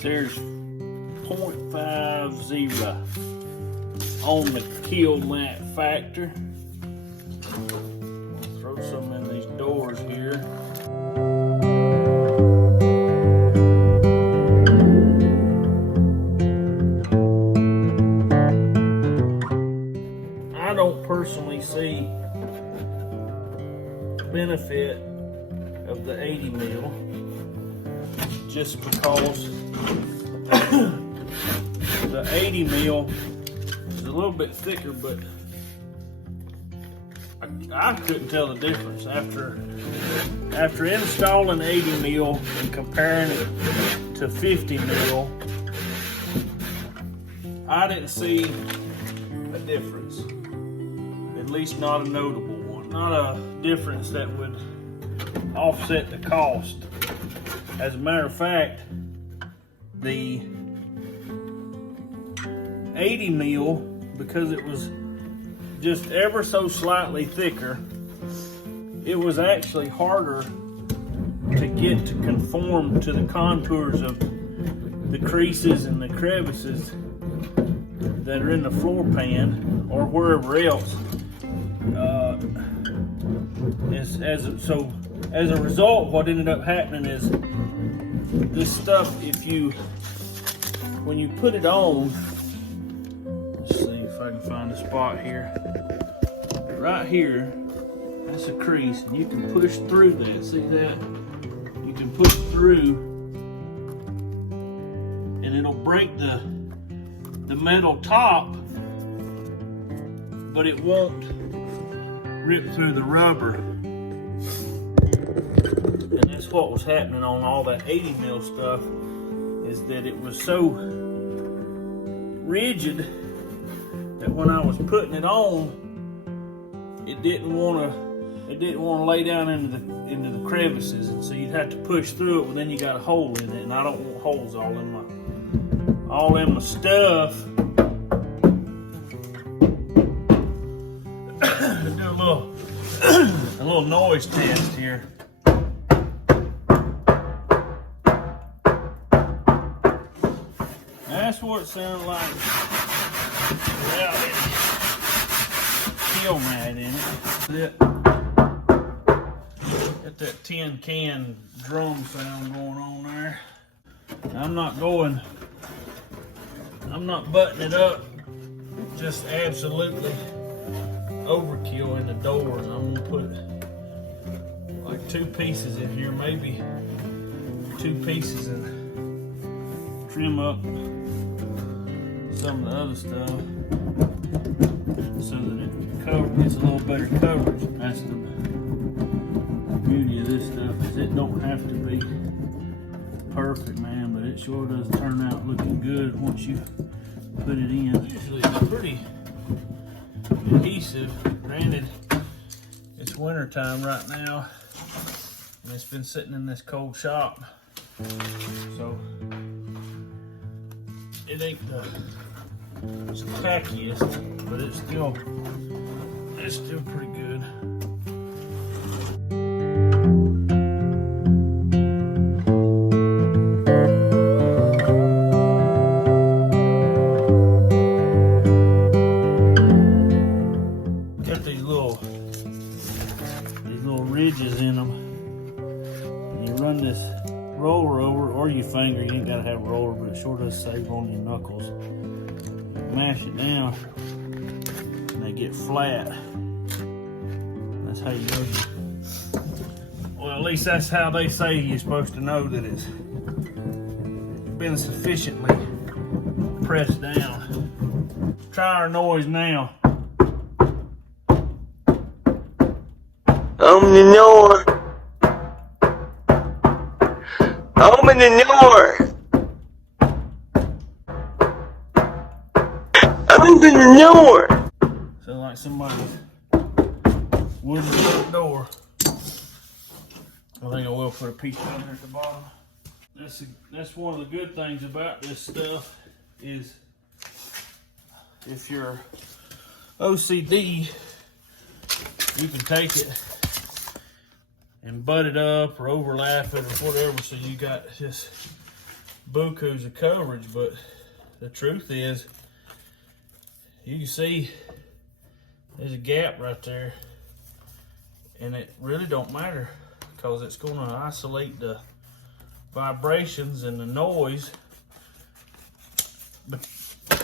There's 0.50 on the kilmat factor. I'll throw some in these doors here. I don't personally see the benefit of the 80 mil just because the 80 mil is a little bit thicker, but I couldn't tell the difference after installing 80 mil and comparing it to 50 mil. I didn't see a difference, at least not a notable one, not a difference that would offset the cost. As a matter of fact, the 80 mil, because it was just ever so slightly thicker, it was actually harder to get to conform to the contours of the creases and the crevices that are in the floor pan or wherever else. As a result, what ended up happening is this stuff, when you put it on, let's see if I can find a spot here. Right here, that's a crease, and you can push through that. See that? You can push through, and it'll break the metal top, but it won't rip through the rubber. And that's what was happening on all that 80 mil stuff, is that it was so rigid that when I was putting it on, it didn't want to lay down into the crevices, and so you'd have to push through it. Well, then you got a hole in it, and I don't want holes all in my stuff. Do a little noise test here. That's what it sounded like without any kilmat in it. Got that tin can drum sound going on there. I'm not buttoning it up just absolutely overkill in the doors. I'm gonna put like 2 pieces in here, maybe 2 pieces, and trim up some of the other stuff so that it gets a little better coverage. That's the beauty of this stuff, is it don't have to be perfect, man, but it sure does turn out looking good once you put it in. Usually it's pretty adhesive. Granted, it's winter time right now, and it's been sitting in this cold shop, so it ain't the tackiest, but it's still pretty good. Got these little ridges in them, and you run this roller over, or you finger. You ain't gotta have a roller, but it sure does save on your knuckles. Mash it down, and they get flat. That's how you know. Well, at least that's how they say you're supposed to know that it's been sufficiently pressed down. Try our noise now. Open the door. Open the door. Open the door. Sounds like somebody's wooden front door. I think I will put a piece down there at the bottom. That's one of the good things about this stuff, is if you're OCD, you can take it and butt it up or overlap it or whatever, so you got just bukus of coverage, but the truth is, you can see there's a gap right there, and it really don't matter because it's going to isolate the vibrations and the noise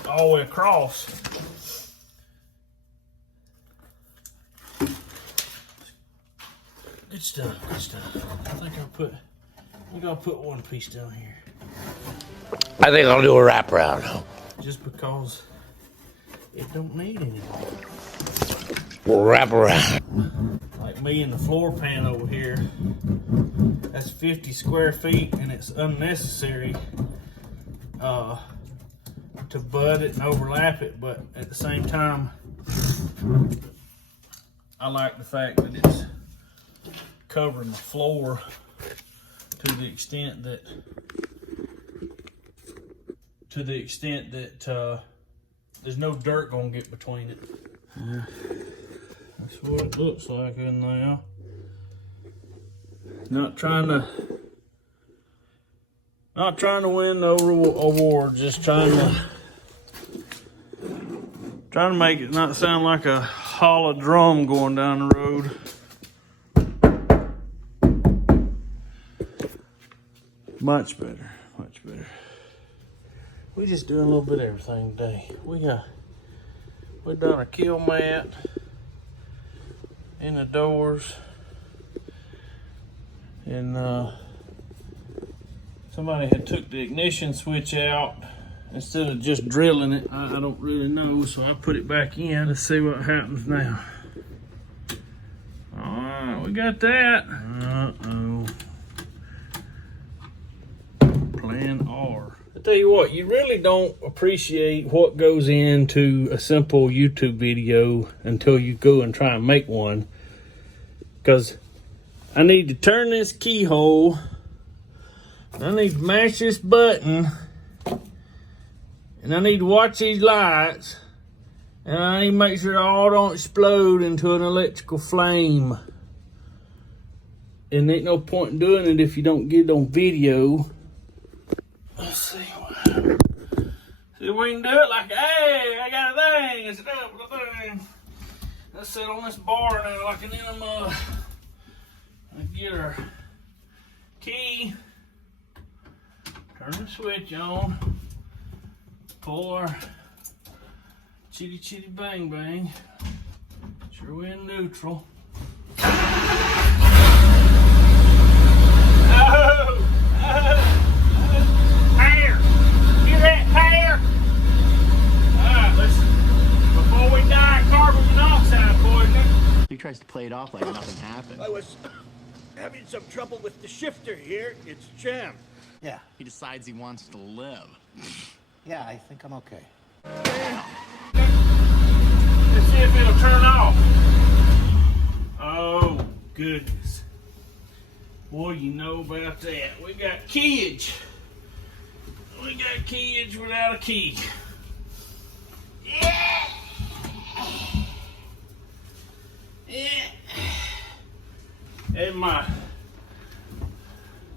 all the way across. Good stuff, good stuff. I think I'm gonna put one piece down here. I think I'll do a wraparound. Just because it don't need any. We'll wrap around. Like me and the floor pan over here, that's 50 square feet, and it's unnecessary to butt it and overlap it, but at the same time, I like the fact that it's covering the floor to the extent that there's no dirt gonna get between it. That's what it looks like in there. Not trying to win no award, just trying to make it not sound like a hollow drum going down the road. Much better, much better. We just doing a little bit of everything today. We done a kilmat in the doors, and somebody had took the ignition switch out instead of just drilling it. I don't really know, so I put it back in. Let's see what happens now. All right, we got that. Uh-oh. Plan R. I tell you what, you really don't appreciate what goes into a simple YouTube video until you go and try and make one. Because I need to turn this keyhole, I need to mash this button, and I need to watch these lights, and I need to make sure it all don't explode into an electrical flame. And ain't no point in doing it if you don't get it on video. Let's see if we can do it like, hey, I got a thing, it's up with a thing. Let's sit on this bar now like an enema. Let's get our key, turn the switch on, pull our chitty chitty bang bang, sure we're in neutral. He tries to play it off like nothing happened. I was having some trouble with the shifter here. It's jammed. Yeah. He decides he wants to live. Yeah, I think I'm okay. Let's see if it'll turn off. Oh, goodness. Boy, you know about that. We got kids. We got kids without a key. Yeah. And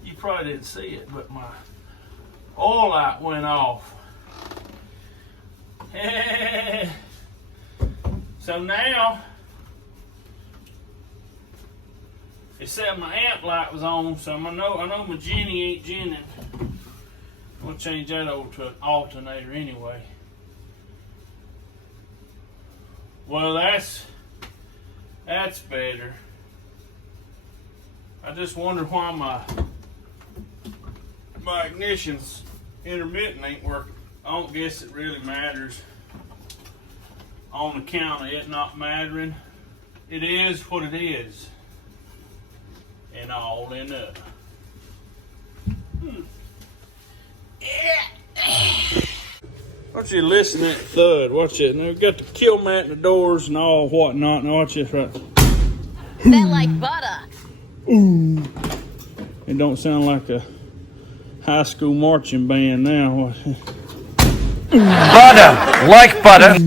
you probably didn't see it, but my oil light went off. So now, it said my amp light was on, so I know my Jenny ain't ginning. I'm gonna change that over to an alternator anyway. Well, that's better. I just wonder why my ignition's intermittent ain't working. I don't guess it really matters on account of it not mattering. It is what it is. And all in up. Watch you listen to that thud. Watch it. Now we've got the kilmat in the doors and all whatnot. Now watch this right. Felt like butter. Ooh. It don't sound like a high school marching band now. Butter! Like butter!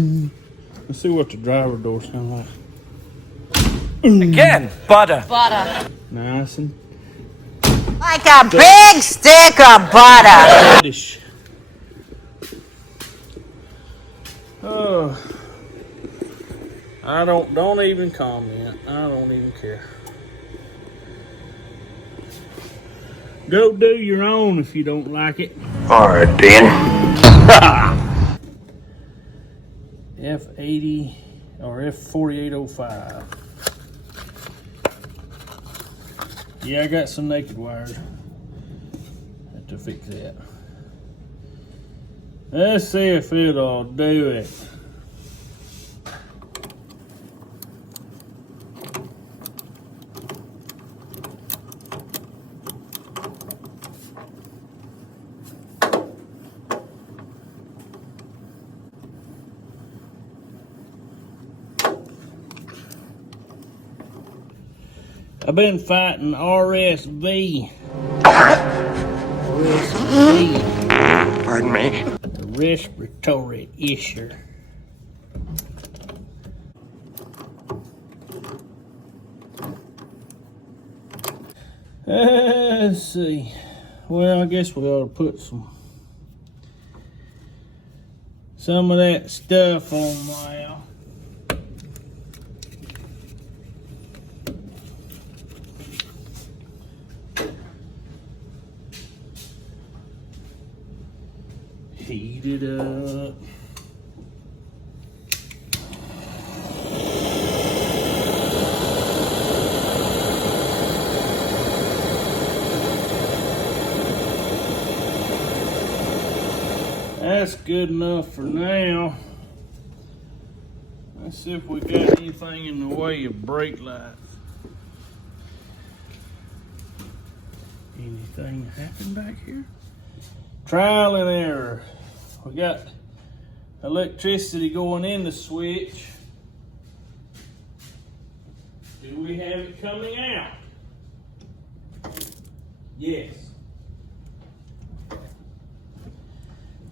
Let's see what the driver door sound like. Again, butter! Butter. Nice and Like a big stick of butter. Dish. Oh, I don't even comment. I don't even care. Go do your own if you don't like it. Alright, then. F80 or F4805. Yeah, I got some naked wires. Have to fix that. Let's see if it'll do it. I've been fighting RSV. RSV. Pardon me? The respiratory issue. Let's see. Well, I guess we ought to put some of that stuff on now. Heat it up. That's good enough for now. Let's see if we got anything in the way of brake lights. Anything happen back here? Trial and error. We got electricity going in the switch. Do we have it coming out? Yes.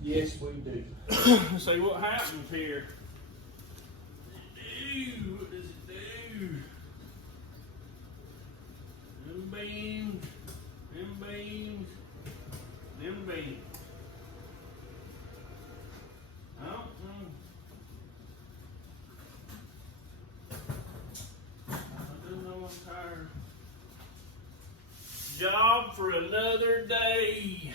Yes, we do. Let's see what happens here. What does it do? Them beams, them beams, them beams. I don't know. I don't know, I'm tired. Job for another day.